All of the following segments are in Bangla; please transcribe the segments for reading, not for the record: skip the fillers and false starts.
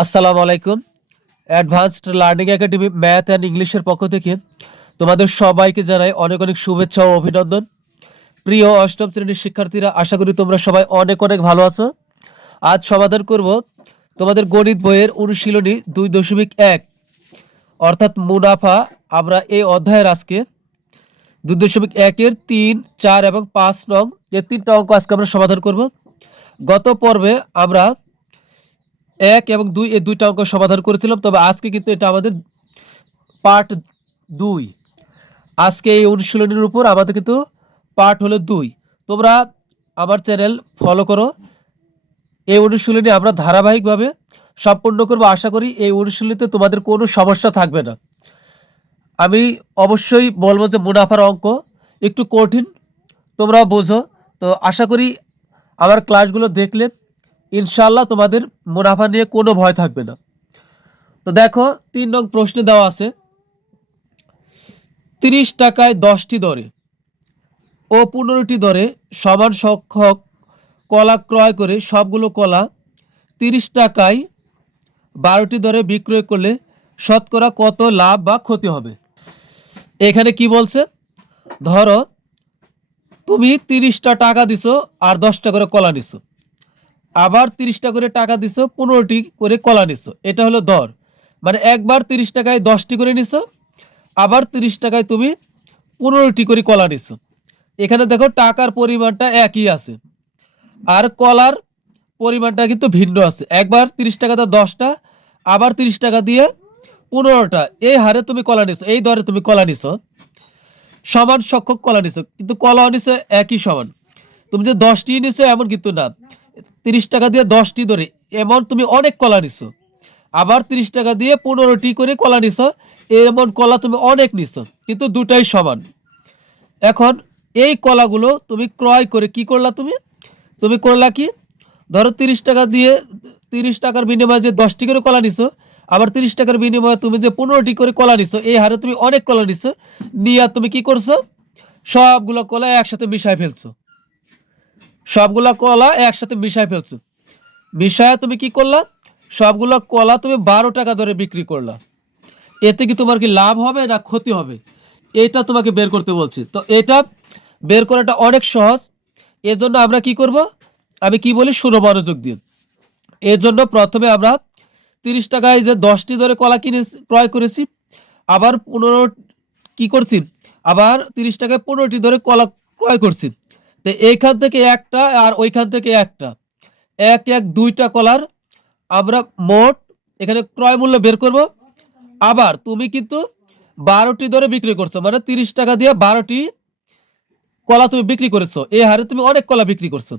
আসসালামু আলাইকুম। Advanced learning academy math and ইংলিশের পক্ষ থেকে তোমাদের সবাইকে জানাই অনেক অনেক শুভেচ্ছা ও অভিনন্দন। প্রিয় অষ্টম শ্রেণীর শিক্ষার্থীরা, আশা করি তোমরা সবাই অনেক অনেক ভালো আছো। আজ সমাধান করব তোমাদের গণিত বইয়ের অনুশীলনী 2.1 অর্থাৎ মুনাফা। আমরা এই অধ্যায়ের আজকে 2.1-এর 3, 4 এবং 5 নং এই তিনটা অঙ্ক আজকে আমরা সমাধান করব। গত পর্বে আমরা 1 এবং 2 এই দুইটা অঙ্ক সমাধান করেছিলাম, তবে আজকে কিন্তু এটা আমাদের পার্ট 2। আজকে এই অনুশীলনীর উপর আমাদের কিন্তু পার্ট হলো 2। তোমরা আমার চ্যানেল ফলো করো। এই অনুশীলনী আমরা ধারাবাহিকভাবে সম্পূর্ণ করব। আশা করি এই অনুশীলনীতে তোমাদের কোনো সমস্যা থাকবে না। আমি অবশ্যই বলবো যে মুনাফার অঙ্ক একটু কঠিন, তোমরাও বোঝো। তো আশা করি আমার ক্লাসগুলো দেখলে ইনশাআল্লাহ তোমাদের মুনাফা নিয়ে কোনো ভয় থাকবে না। তো দেখো, 3 নং প্রশ্নে দেওয়া আছে 30 টাকায় 10টি দরে ও 15টি দরে সমান সংখ্যক কলা ক্রয় করে সবগুলো কলা 30 টাকায় 12টি দরে বিক্রয় করলে শতকরা কত লাভ বা ক্ষতি হবে। এখানে কি বলছে, ধরো তুমি 30টা টাকা দিছো আর 10টা করে কলা নিছো, আবার 30টা করে টাকা দিছো, 15টি করে কলা নিছো। এটা হলো দর, মানে একবার 30 টাকায় 10টি করে নিছো, আবার 30 টাকায় তুমি 15টি করে কলা নিছো। এখানে দেখো টাকার পরিমাণটা একই আছে, আর কলার পরিমাণটা কিন্তু ভিন্ন আছে। একবার 30 টাকা দিয়ে 10টা, আবার 30 টাকা দিয়ে 15টা, এই হারে তুমি কলা নিছো, এই দরে তুমি কলা নিছো, সমান সংখ্যক কলা নিছো, কিন্তু কলাও নিছো একই সমান। তুমি যে 10টি নিছো এমন কিন্তু না, 30 টাকা দিয়ে 10টি ধরে এমন তুমি অনেক কলা নিছো, আবার 30 টাকা দিয়ে 15টি করে কলা নিছো, এমন কলা তুমি অনেক নিছো, কিন্তু দুটাই সমান। এখন এই কলাগুলো তুমি ক্রয় করে কি করলা, তুমি তুমি করলা কি, ধরো 30 টাকা দিয়ে 30 টাকার বিনিময়ে যে 10টি করে কলা নিছো, আবার 30 টাকার বিনিময়ে তুমি যে 15টি করে কলা নিছো, এই হারে তুমি অনেক কলা নিছো, নিয়ে তুমি কি করছো, সবগুলো কলা একসাথে মিশায় ফেলছো। সবগুলা কলা একসাথে মিশায় ফেলছো, মিশায় তুমি কি করলা, সবগুলো কলা তুমি 12 টাকা ধরে বিক্রি করলা। এতে কি তোমার কি লাভ হবে না ক্ষতি হবে, এটা তোমাকে বের করতে বলছি। তো এটা বের করাটা অনেক সহজ। এর জন্য আমরা কি করব, আমি কি বলি শুনো মনোযোগ দিয়ে। এর জন্য প্রথমে আমরা 30 টাকায় যে 10টি ধরে কলা কিনে ক্রয় করেছি, আবার 15 কি করছি, আবার 30 টাকায় 15টি ধরে কলা ক্রয় করছি। তো এইখান থেকে একটা আর ওইখান থেকে একটা, এক এক দুইটা কলার আমরা মোট এখানে ক্রয় মূল্য বের করব। আবার তুমি কিন্তু 12টি ধরে বিক্রি করছো, মানে 30 টাকা দিয়ে 12টি কলা তুমি বিক্রি করেছো, এই হারে তুমি অনেক কলা বিক্রি করছো।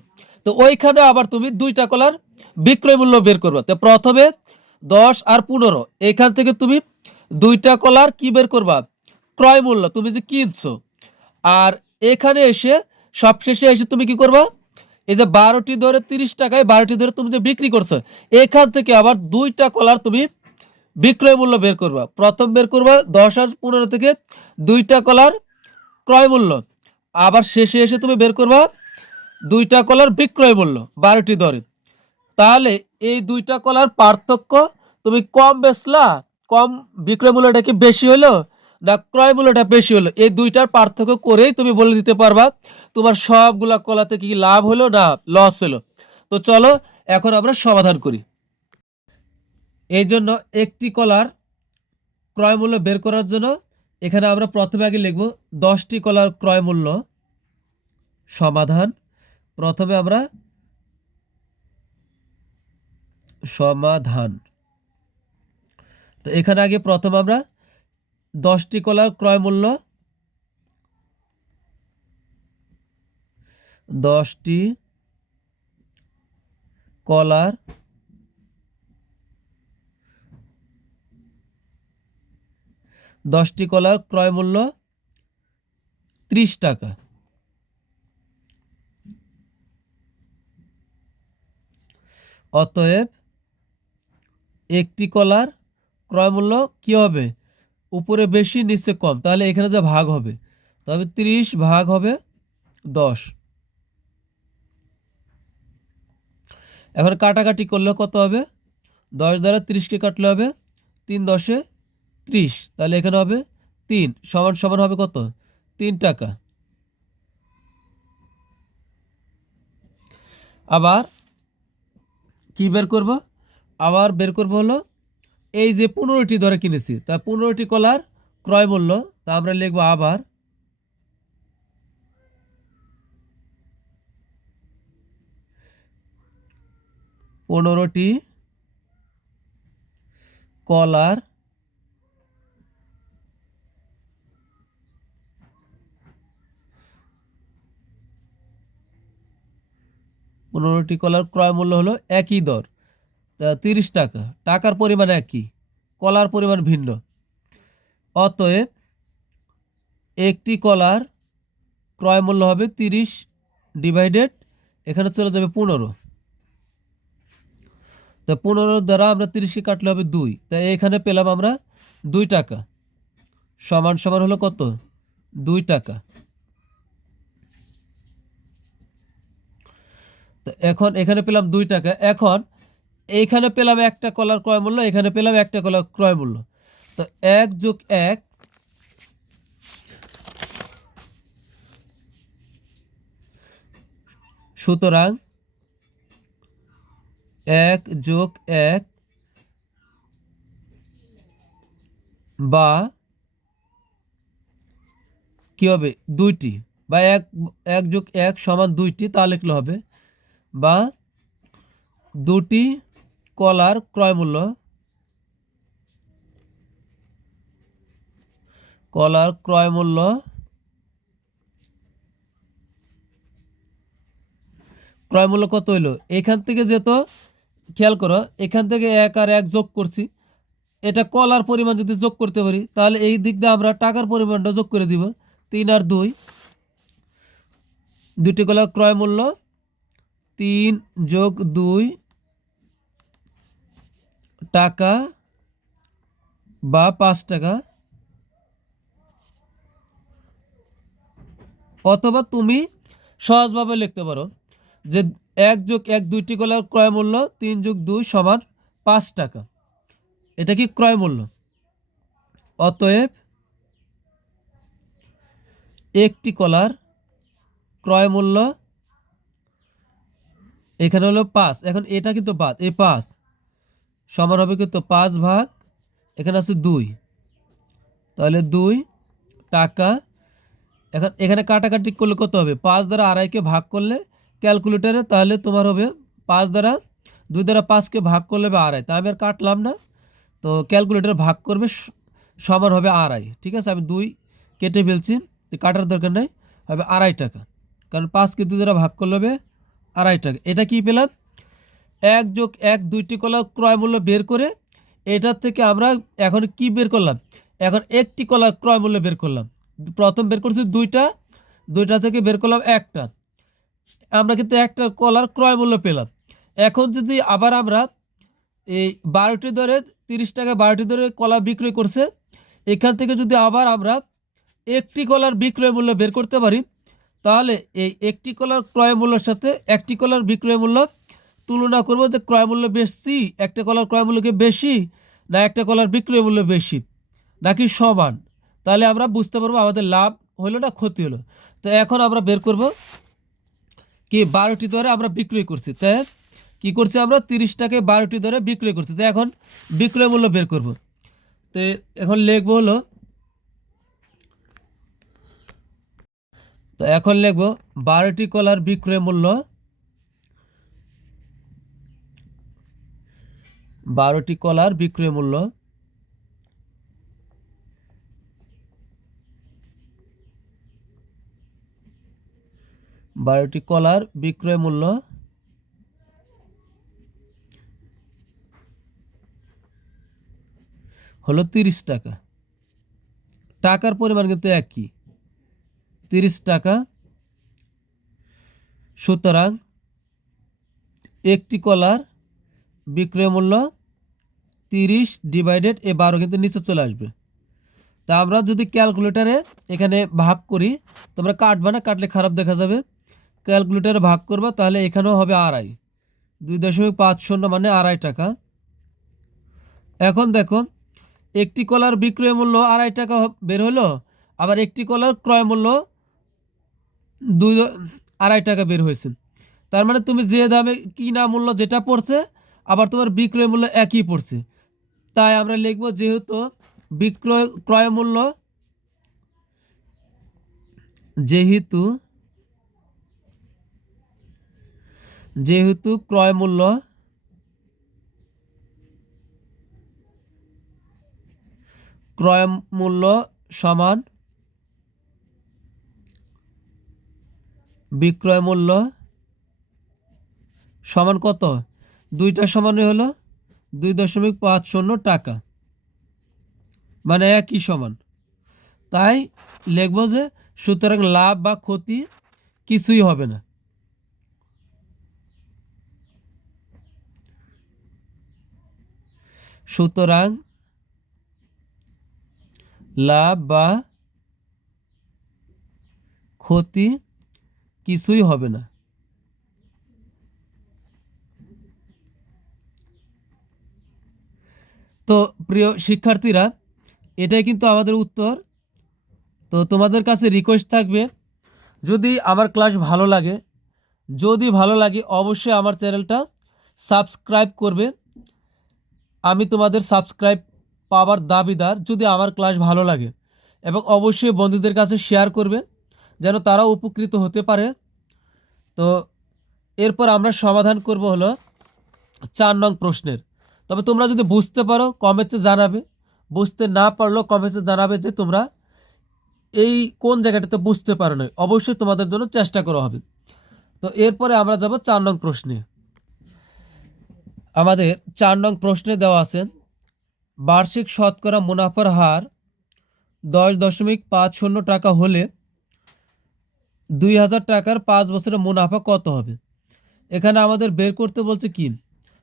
তো ওইখানে আবার তুমি দুইটা কলার বিক্রয় মূল্য বের করবে। তো প্রথমে 10 আর 15, এখান থেকে তুমি দুইটা কলার কি বের করবা, ক্রয় মূল্য তুমি যে কিনছো। আর এখানে এসে সবশেষে এসে তুমি কি করবা, এই যে 12টি ধরে 30 টাকায় 12টি ধরে তুমি যে বিক্রি করছো, এখান থেকে আবার দুইটা কলার তুমি বিক্রয় মূল্য বের করবা। প্রথম বের করবা 10 আর 15 থেকে দুইটা কলার ক্রয় মূল্য, আবার শেষে এসে তুমি বের করবা দুইটা কলার বিক্রয় মূল্য 12টি দরে। তাহলে এই দুইটা কলার পার্থক্য, তুমি কম বেচলা, কম বিক্রয় মূল্যটা কি বেশি হলো না ক্রয় মূল্যটা বেশি হলো, এই দুইটার পার্থক্য করেই তুমি বলে দিতে পারবা তোমার সবগুলা কলাতে কি লাভ হলো না লস হলো। তো চলো এখন আমরা সমাধান করি। এই জন্য একটি কলার ক্রয় মূল্য বের করার জন্য এখানে আমরা প্রথমে আগে লিখব 10টি কলার ক্রয় মূল্য সমাধান। প্রথমে আমরা সমাধান, তো এখানে আগে প্রথম আমরা 10টি কলার ক্রয় মূল্য, 10টি কলার ক্রয় মূল্য 30 টাকা। অতএব একটি কলার ক্রয় মূল্য কি হবে, উপরে বেশি নিচে কম, তাহলে এখানে যা ভাগ হবে, তবে 30 ভাগ হবে 10। এখন কাটাকাটি করলে কত হবে, 10 দ্বারা 30কে কাটলে হবে 3 10 30, তাহলে এখানে হবে 3 সমান সমান হবে কত? 3 টাকা। আবার কি বের করব? আবার বের করব হলো এই যে 15টি দরে কিনেছি, তা 15টি কলার ক্রয় মূল্য, তা আমরা লিখব আবার 15টি কলার ক্রয় মূল্য হলো একই দর, তা 30 টাকা। টাকার পরিমাণ একই, কলার পরিমাণ ভিন্ন। অতএব একটি কলার ক্রয় মূল্য হবে 30 ডিভাইডেড এখানে চলে যাবে 15, তা 15 দ্বারা আমরা 30কে কাটলে হবে 2, তাই এখানে পেলাম আমরা 2 টাকা সমান সমান হলো কত? 2 টাকা। তো এখন এখানে পেলাম 2 টাকা। এখন এইখানে পেলাম একটা কলার ক্রয় মূল্য, এখানে পেলাম একটা কলার ক্রয় মূল্য, তো 1 যোগ 1 সুতরাং 1 যোগ 1 বা কি হবে 2টি, বা 1 যোগ 1 সমান 2টি, তা লিখলে হবে, বা 2টি কলার ক্রয় মূল্য কত হইলো? এখান থেকে যেহেতু খেয়াল করো, এখান থেকে 1 আর 1 যোগ করছি, এটা কলার পরিমাণ যদি যোগ করতে পারি তাহলে এই দিক দিয়ে আমরা টাকার পরিমাণটা যোগ করে দিব। 3 আর 2, 2টি কলার ক্রয় মূল্য 3 যোগ 2 টাকা বা 5 টাকা, অথবা তুমি সহজভাবে লিখতে পারো যে 1 যোগ 1 2টি কলার ক্রয় মূল্য 3 যোগ 2 সমান 5 টাকা, এটা কি ক্রয় মূল্য। অতএব একটি কলার ক্রয় মূল্য এখানে হলো 5, এখন এটা কিন্তু বাদ, এই 5 সমান হবে কিন্তু 5 ভাগ এখানে আছে 2, তাহলে 2 টাকা। এখন এখানে কাটাকাটি করলে কত হবে? 5 দ্বারা আড়াইকে ভাগ করলে ক্যালকুলেটারে, তাহলে তোমার হবে 5 দ্বারা 2 দ্বারা 5কে ভাগ করলে হবে আড়াই, তা আমি আর কাটলাম না, তো ক্যালকুলেটার ভাগ করবে সমান হবে আড়াই। ঠিক আছে, আমি 2 কেটে ফেলছি, তো কাটার দরকার নেই, হবে 2.5 টাকা, কারণ 5কে 2 দ্বারা ভাগ করলে হবে 2.5 টাকা। এটা কি পেলাম? 1 যোগ 1 2টি কলার ক্রয় মূল্য বের করে এটার থেকে আমরা এখন কি বের করলাম? এখন একটি কলার ক্রয় মূল্য বের করলাম। প্রথম বের করছি 2টা থেকে বের করলাম 1টা, আমরা কিন্তু একটা কলার ক্রয় মূল্য পেলাম। এখন যদি আবার আমরা এই 12টি দরে 30 টাকা 12টি দরে কলা বিক্রয় করছে, এখান থেকে যদি আবার আমরা একটি কলার বিক্রয় মূল্য বের করতে পারি, তাহলে এই একটি কলার ক্রয় মূল্যের সাথে একটি কলার বিক্রয় মূল্য তুলনা করব যে ক্রয় মূল্য বেশি, একটা কলার ক্রয় মূল্যকে বেশি না একটা কলার বিক্রয় মূল্য বেশি নাকি সমান, তাহলে আমরা বুঝতে পারবো আমাদের লাভ হলো না ক্ষতি হলো। তো এখন আমরা বের করব কি 12টি দরে আমরা বিক্রয় করছি, তাই কি করছি আমরা 30 টাকায় 12টি দরে বিক্রয় করছি, তো এখন বিক্রয় মূল্য বের করব। তো এখন লিখবো হলো, তো এখন লিখবো 12টি কলার বিক্রয় মূল্য, 12টি কলার বিক্রয় মূল্য হলো 30 টাকা। টাকার পরিমাণ কিন্তু একই, 30 টাকা। সুতরাং একটি কলার বিক্রয় মূল্য 30 ডিভাইডেড 12 কিন্তু নিচে চলে আসবে। তা আমরা যদি ক্যালকুলেটারে এখানে ভাগ করি, তোমরা কাটবা না, কাটলে খারাপ দেখা যাবে, ক্যালকুলেটারে ভাগ করবা, তাহলে এখানেও হবে আড়াই, 2.50 মানে 2.5 টাকা। এখন দেখো, একটি কলার বিক্রয় মূল্য 2.5 টাকা বের হলো, আবার একটি কলার ক্রয় মূল্য 2.5 টাকা বের হয়েছে। তার মানে তুমি যে দামে কিনা মূল্য যেটা পড়ছে, আবার তোমার বিক্রয় মূল্য একই পড়ছে। তাই আমরা লিখব যেহেতু ক্রয় মূল্য, যেহেতু যেহেতু ক্রয় মূল্য সমান বিক্রয় মূল্য সমান কত, দুইটার সমান হলো 2.50 টাকা, মানে একই সমান। তাই লিখব যে সুতরাং লাভ বা ক্ষতি কিছুই হবে না। সুতরাং লাভ বা ক্ষতি কিছুই হবে না। তো প্রিয় শিক্ষার্থীরা, এটাই কিন্তু আমাদের উত্তর। তো তোমাদের কাছে রিকোয়েস্ট থাকবে, যদি আমার ক্লাস ভালো লাগে, অবশ্যই আমার চ্যানেলটা সাবস্ক্রাইব করবে। আমি তোমাদের সাবস্ক্রাইব পাওয়ার দাবিদার যদি আমার ক্লাস ভালো লাগে, এবং অবশ্যই বন্ধুদের কাছে শেয়ার করবে যেন তারাও উপকৃত হতে পারে। তো এরপর আমরা সমাধান করব হলো 4 নং প্রশ্নের। তবে তোমরা যদি বুঝতে পারো কমেন্টে জানাবে, বুঝতে না পারলেও কমেন্টে জানাবে যে তোমরা এই কোন জায়গাটাতে বুঝতে পারো না, অবশ্যই তোমাদের জন্য চেষ্টা করা হবে। তো এরপরে আমরা যাব 4 নং প্রশ্নে। আমাদের 4 নং প্রশ্নে দেওয়া আছে বার্ষিক শতকরা মুনাফার হার 10.50 টাকা হলে 2000 টাকার 5 বছরের মুনাফা কত হবে। এখানে আমাদের বের করতে বলছে কি,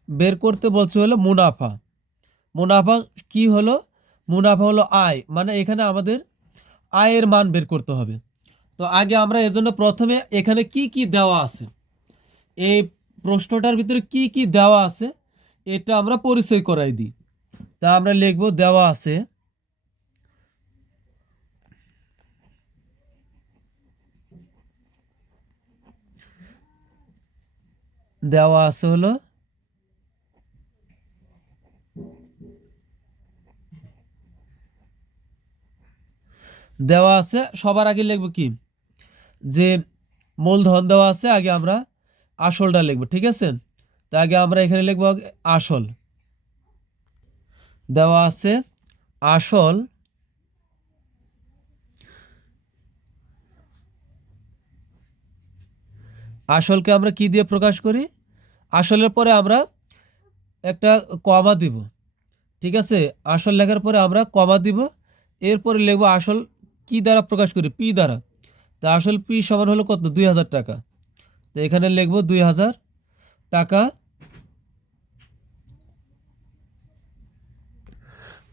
বের করতে বলছে হলো মুনাফা। মুনাফা কি হলো, মুনাফা হলো আয়, মানে এখানে আমাদের আয়ের মান বের করতে হবে। তো আগে আমরা এজন্য প্রথমে এখানে কি কি দেওয়া আছে, এই প্রশ্নটার ভিতরে কি কি দেওয়া আছে এটা আমরা পরিচয় করাই দিই। তা আমরা লিখব দেওয়া আছে, দেওয়া আছে হলো দেওয়া আছে। সবার আগে লিখব কি, যে মূলধন দেওয়া আছে, আগে আমরা আসলটা লিখব, ঠিক আছে। তা আগে আমরা এখানে লিখব আসল। দেওয়া আছে আসল, আসলকে আমরা কি দিয়ে প্রকাশ করি, আসলের পরে আমরা একটা কমা দিব, ঠিক আছে। আসল লেখার পরে আমরা কমা দিব, এরপরে লিখব আসল কি দ্বারা প্রকাশ করি, পি দ্বারা। তা আসল পি সমান হলো কত, 2000 টাকা। তো এখানে লিখব 2000 টাকা,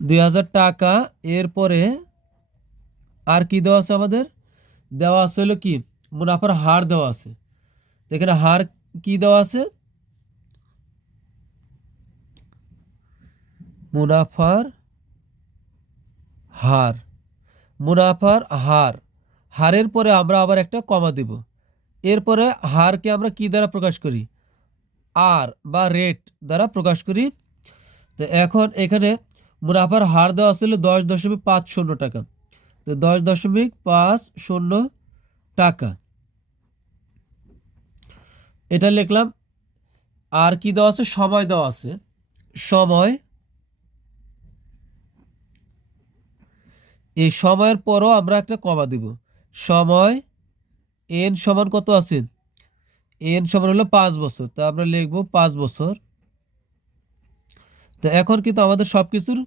2000 টাকা। এরপরে আর কি দেওয়া আছে আমাদের, দেওয়া আছে হলো কি মুনাফার হার দেওয়া আছে। তো এখানে হার কি দেওয়া আছে, মুনাফার হার, মুনাফার হার। হারের পরে আমরা আবার একটা কমা দিব, এরপরে হারকে আমরা কি দ্বারা প্রকাশ করি, আর বা রেট দ্বারা প্রকাশ করি। তো এখন এখানে মুনাফার হার দেওয়া ছিল 10.50 টাকা। তো 10.50 টাকা, এটা লিখলাম। আর কি দেওয়া আছে, সময় দেওয়া আছে, সময়। এই সময়ের পরও আমরা একটা কমা দিব, সময় এন সমান কত আছে, এন সমান হলো 5 বছর। তা আমরা লিখব 5 বছর। তো এখন কিন্তু আমাদের সব কিছুর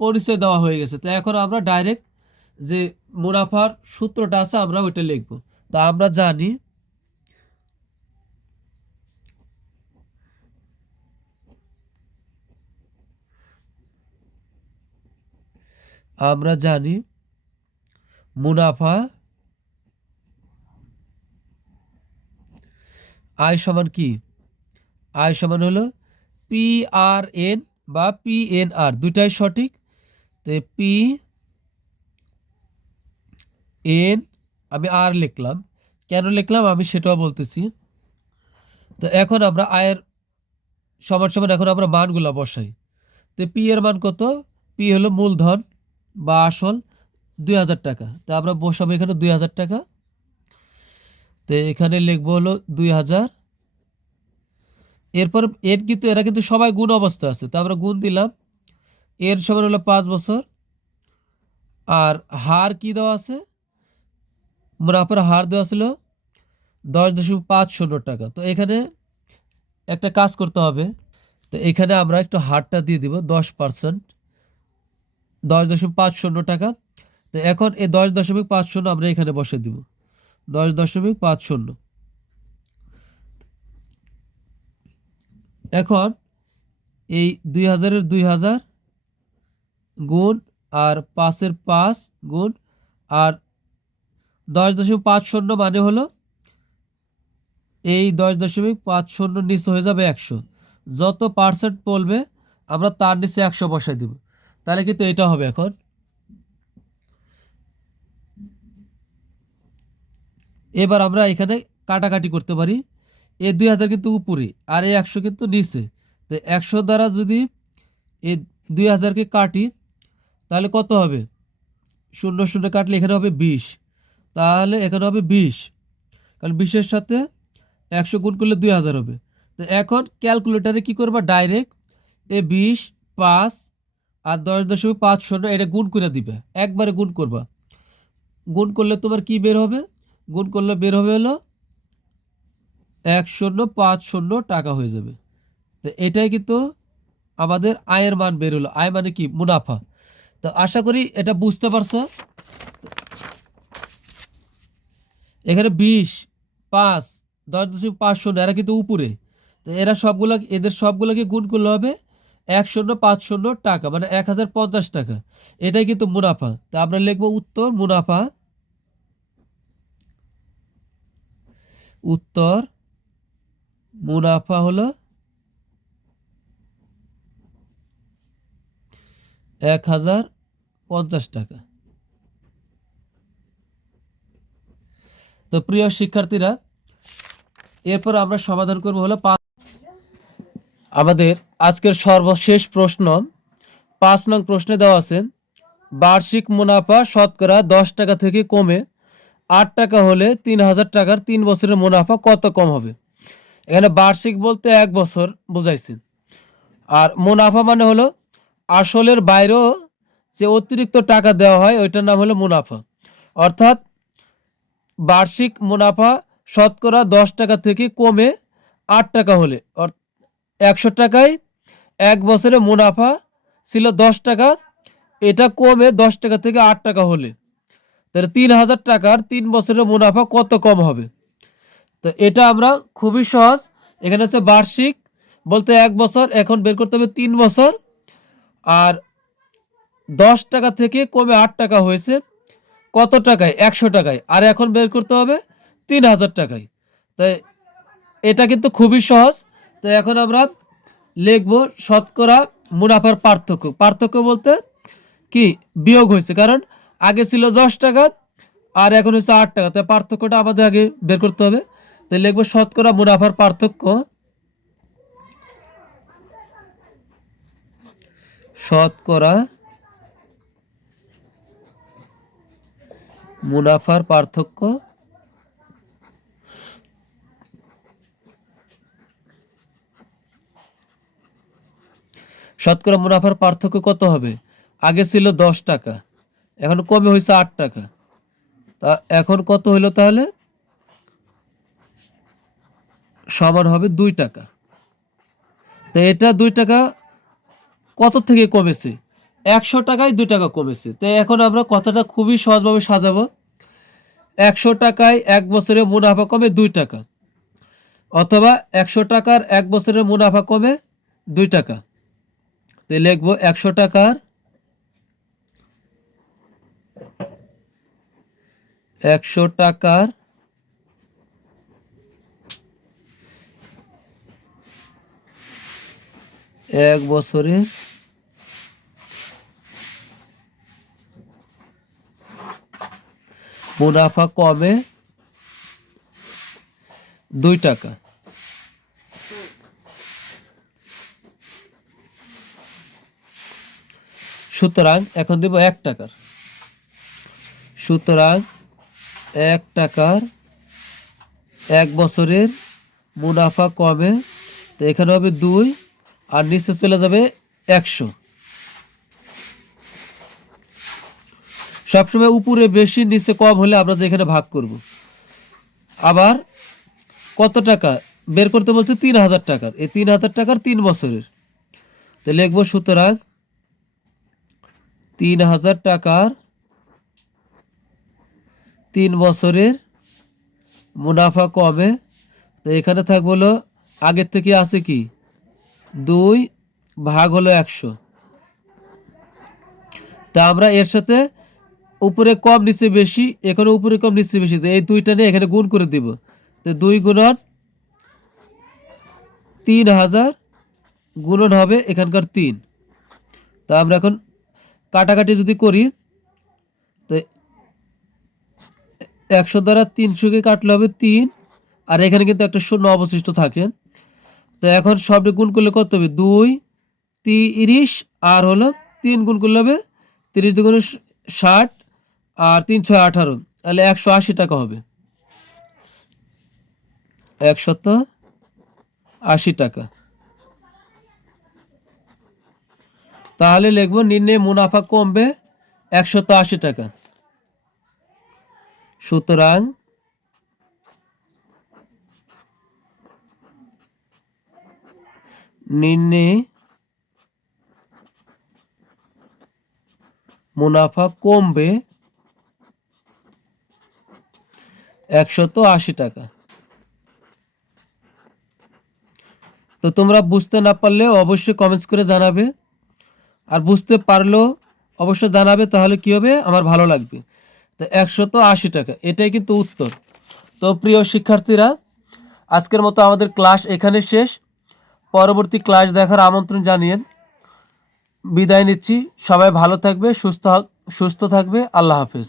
পরিচয় দেওয়া হয়ে গেছে। তো এখন আমরা ডাইরেক্ট যে মুনাফার সূত্রটা আছে আমরা ওইটা লিখব। তা আমরা জানি, মুনাফা আয় সমান কি, আয় সমান হলো পি আর এন বা PNR দুইটাই সঠিক। তো PN আমি আর লিখলাম, কেন লিখলাম আমি সেটাও বলতেছি। তো এখন আমরা আয়ের সমান সমান এখন আমরা মানগুলা বসাই। তো পি এর মান কত? পি হলো মূলধন বা আসল 2000 টাকা। তো আমরা বসাবো এখানে 2000 টাকা। তো এখানে লিখবো হলো 2000। এরপর এর কিন্তু এরা কিন্তু সবাই গুণ অবস্থা আছে, তো আমরা গুণ দিলাম। এর সমান হলো 5 বছর। আর হার কি দেওয়া আছে? মুনাফার হার দেওয়া ছিল 10.50 টাকা। তো এখানে একটা কাজ করতে হবে। তো এখানে আমরা একটু হারটা দিয়ে দিব 10%, 10.50 টাকা। তো এখন এই 10.50 আমরা এখানে বসে দিব 10.50। এখন এই 2000-এর 2000 গুণ আর 5-এর 5 গুণ আর 10.50 মানে হলো এই 10.50 নিচে হয়ে যাবে 100। যত পার্সেন্ট বলবে আমরা তার নিচে 100 বসাই দিব, তাহলে কিন্তু এটা হবে। এখন এবার আমরা এখানে কাটাকাটি করতে পারি। এই 2000 কিন্তু উপরে আর এই 100 কিন্তু নিচে। তো 100 দ্বারা যদি এই 2000-কে কাটি তাহলে কত হবে? 0 0 কাটলে এখানে হবে 20, তাহলে এখানে হবে 20, কারণ 20-এর সাথে 100 গুণ করলে 2000 হবে। তো এখন ক্যালকুলেটারে কি করবা? ডাইরেক্ট এই 20, 5 আর 10.50 এটা গুণ করে দিবে, একবারে গুণ করবা। গুণ করলে তোমার কি বের হবে? গুণ করলে বের হবে হলো 1050 টাকা হয়ে যাবে। তো এটাই কিন্তু আমাদের আয়ের মান বের হলো। আয় মানে কি? মুনাফা। তো আশা করি এটা বুঝতে পারছো। এখানে 20, 5, 10.50 এরা কিন্তু উপরে। তো এদের সবগুলোকে গুণ করলে হবে 1050 টাকা, মানে 1050 টাকা। এটাই কিন্তু মুনাফা। তো আমরা লিখবো উত্তর মুনাফা। উত্তর মুনাফা হলো 1050 টাকা। তো প্রিয় শিক্ষার্থীরা, এরপর আমরা সমাধান করবো হলো আমাদের আজকের সর্বশেষ প্রশ্ন। 5 নং প্রশ্নে দেওয়া আছে বার্ষিক মুনাফা শতকরা 10 টাকা থেকে কমে 8 টাকা হলে 3000 টাকার 3 বছরের মুনাফা কত কম হবে? এখানে বার্ষিক বলতে 1 বছর বুঝাইছে। আর মুনাফা মানে হলো আসলের বাইরেও যে অতিরিক্ত টাকা দেওয়া হয় ওইটার নাম হলো মুনাফা। অর্থাৎ বার্ষিক মুনাফা শতকরা 10 টাকা থেকে কমে 8 টাকা হলে 100 টাকায় 1 বছরে মুনাফা ছিল 10 টাকা, এটা কমে 10 টাকা থেকে 8 টাকা হলে তাহলে 3000 টাকার 3 বছরের মুনাফা কত কম হবে? তো এটা আমরা খুবই সহজ। এখানে হচ্ছে বার্ষিক বলতে 1 বছর, এখন বের করতে হবে 3 বছর। আর 10 টাকা থেকে কমে 8 টাকা হয়েছে কত টাকায়? 100 টাকায়। আর এখন বের করতে হবে 3000 টাকায়। তাই এটা কিন্তু খুবই সহজ। তো এখন আমরা লিখবো শতকরা মুনাফার পার্থক্য। পার্থক্য বলতে কি? বিয়োগ হয়েছে, কারণ আগে ছিল 10 টাকা আর এখন হচ্ছে 8 টাকা। তাই পার্থক্যটা আমাদের আগে বের করতে হবে। তাই লিখবো শতকরা মুনাফার পার্থক্য। শতকরা মুনাফার পার্থক্য। শতকরা মুনাফার পার্থক্য কত হবে? আগে ছিল 10 টাকা, এখন কমে হয়েছে 8 টাকা। তা এখন কত হইলো তাহলে? সমান হবে 2 টাকা। তো এটা 2 টাকা কত থেকে কমেছে? 100 টাকায় 2 টাকা কমেছে। তো এখন আমরা কথাটা খুবই সহজভাবে সাজাবো। 100 টাকায় 1 বছরে মুনাফা কমে 2 টাকা, অথবা 100 টাকার 1 বছরের মুনাফা কমে 2 টাকা। তো লিখবো 100 টাকার 100 টাকার 1 এক বছরে মুনাফা কমে 2 টাকা। সুতরাং এখন দেব 1 টাকার। সুতরাং 1 টাকার 1 বছরের মুনাফা কমে, তো এখানে হবে 2 আর নিচে চলে যাবে 100। সবসময় উপরে বেশি নিচে কম হলে আমরা এখানে ভাগ করব। আবার কত টাকা বের করতে বলছে? 3000 টাকার। এই 3000 টাকার 3 বছরের, তো লিখব সুতরাং 3000 টাকার 3 বছরের মুনাফা কমে, তো এখানে থাকবে হলো আগের থেকে আছে কি 2 ভাগ হলো 100। তা আমরা এর সাথে উপরে কম নিচে বেশি, এখানে উপরে কম নিচে বেশি, তো এই 2টা নিয়ে এখানে গুণ করে দিব। তো 2 গুণন 3000 গুণন হবে এখানকার 3। তা আমরা এখন কাটাকাটি যদি করি, তো 100 দ্বারা 300কে কাটলে হবে 3, আর এখানে কিন্তু একটা শূন্য অবশিষ্ট থাকে। তো এখন সবটা গুণ করলে কত হবে? 2 30 আর হলো 3 গুণ করলে হবে 30 দুগুণে 60 আর 3 6 18, তাহলে 180 টাকা হবে। 180 টাকা। তাহলে লিখব নিম্নে মুনাফা কমবে 180 টাকা। সুতরাং নিম্নে মুনাফা কমবে 180 টাকা। তো তোমরা বুঝতে না পারলে অবশ্যই কমেন্টস করে জানাবে, আর বুঝতে পারলেও অবশ্যই জানাবে, তাহলে কি হবে আমার ভালো লাগবে। তো 180 টাকা, এটাই কিন্তু উত্তর। তো প্রিয় শিক্ষার্থীরা, আজকের মতো আমাদের ক্লাস এখানে শেষ। পরবর্তী ক্লাস দেখার আমন্ত্রণ জানিয়ে বিদায় নিচ্ছি। সবাই ভালো থাকবে, সুস্থ থাকবে। আল্লাহ হাফেজ।